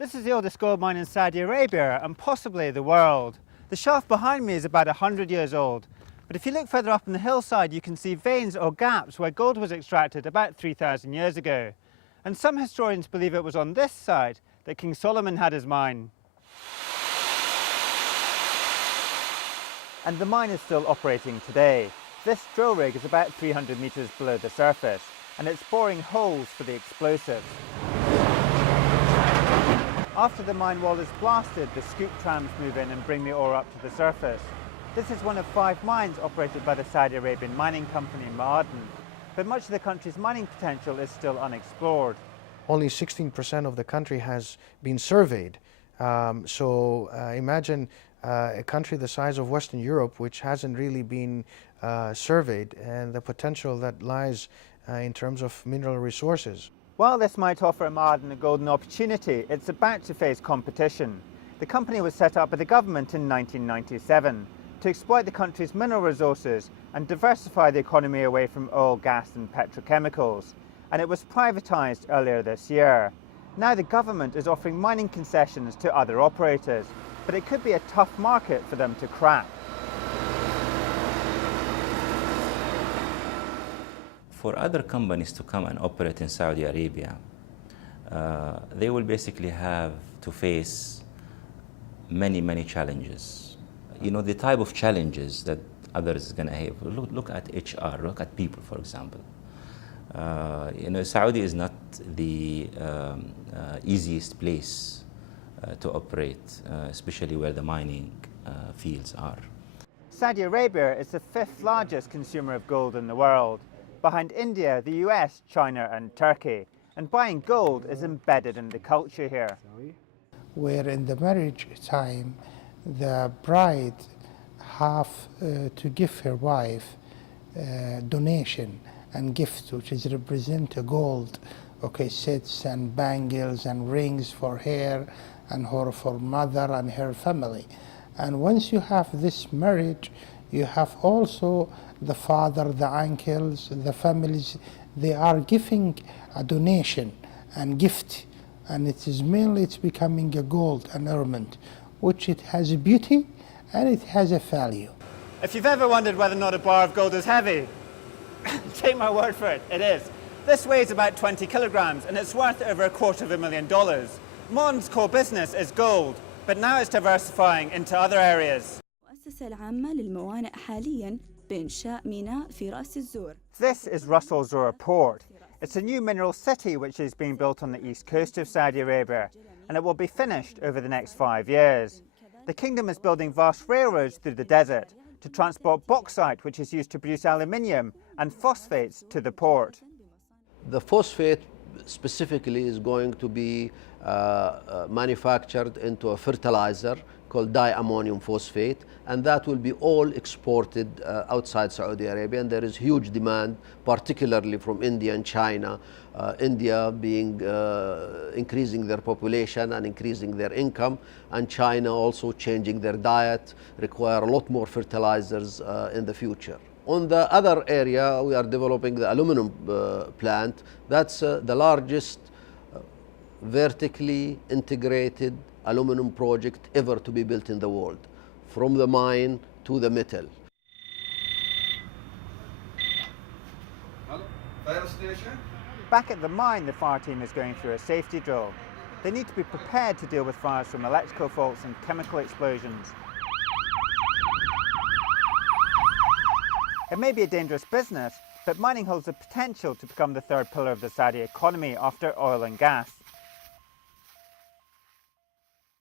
This is the oldest gold mine in Saudi Arabia and possibly the world. The shaft behind me is about 100 years old, but if you look further up on the hillside you can see veins or gaps where gold was extracted about 3,000 years ago. And some historians believe it was on this side that King Solomon had his mine. And the mine is still operating today. This drill rig is about 300 metres below the surface and it's boring holes for the explosives. After the mine wall is blasted, the scoop trams move in and bring the ore up to the surface. This is one of 5 mines operated by the Saudi Arabian mining company Ma'aden, but much of the country's mining potential is still unexplored. Only 16% of the country has been surveyed. Imagine a country the size of Western Europe which hasn't really been surveyed, and the potential that lies in terms of mineral resources. While this might offer Ma'aden a golden opportunity, it's about to face competition. The company was set up by the government in 1997 to exploit the country's mineral resources and diversify the economy away from oil, gas and petrochemicals. And it was privatised earlier this year. Now the government is offering mining concessions to other operators, but it could be a tough market for them to crack. For other companies to come and operate in Saudi Arabia, they will basically have to face many challenges. You know, the type of challenges that others are going to have. Look at HR, look at people, for example. You know, Saudi is not the easiest place to operate, especially where the mining fields are. Saudi Arabia is the 5th largest consumer of gold in the world, behind India, the US, China and Turkey. And buying gold is embedded in the culture here. Where in the marriage time, the bride have to give her wife donation and gift, which is represent a gold, okay, sets and bangles and rings for her and her for mother and her family. And once you have this marriage, you have also the father, the uncles, the families, they are giving a donation and gift, and it is mainly it's becoming a gold, an ornament, which it has a beauty and it has a value. If you've ever wondered whether or not a bar of gold is heavy, take my word for it, it is. This weighs about 20 kilograms and it's worth over $250,000. Ma'aden's core business is gold, but now it's diversifying into other areas. المؤسسة العامة للموانئ حالياً بإنشاء ميناء في رأس الزور. This is Ras Al Zur port. It's a new mineral city which is being built on the east coast of Saudi Arabia, and it will be finished over the next 5 years. The kingdom is building vast railroads through the desert to transport bauxite, which is used to produce aluminium, and phosphates to the port. The phosphate specifically is going to be manufactured into a fertilizer called diammonium phosphate, and that will be all exported outside Saudi Arabia. And there is huge demand, particularly from India and China. India being increasing their population and increasing their income, and China also changing their diet, require a lot more fertilizers in the future. On the other area, we are developing the aluminum plant. That's the largest vertically integrated aluminum project ever to be built in the world, from the mine to the metal. Hello, fire station? Back at the mine, the fire team is going through a safety drill. They need to be prepared to deal with fires from electrical faults and chemical explosions. It may be a dangerous business, but mining holds the potential to become the 3rd pillar of the Saudi economy after oil and gas.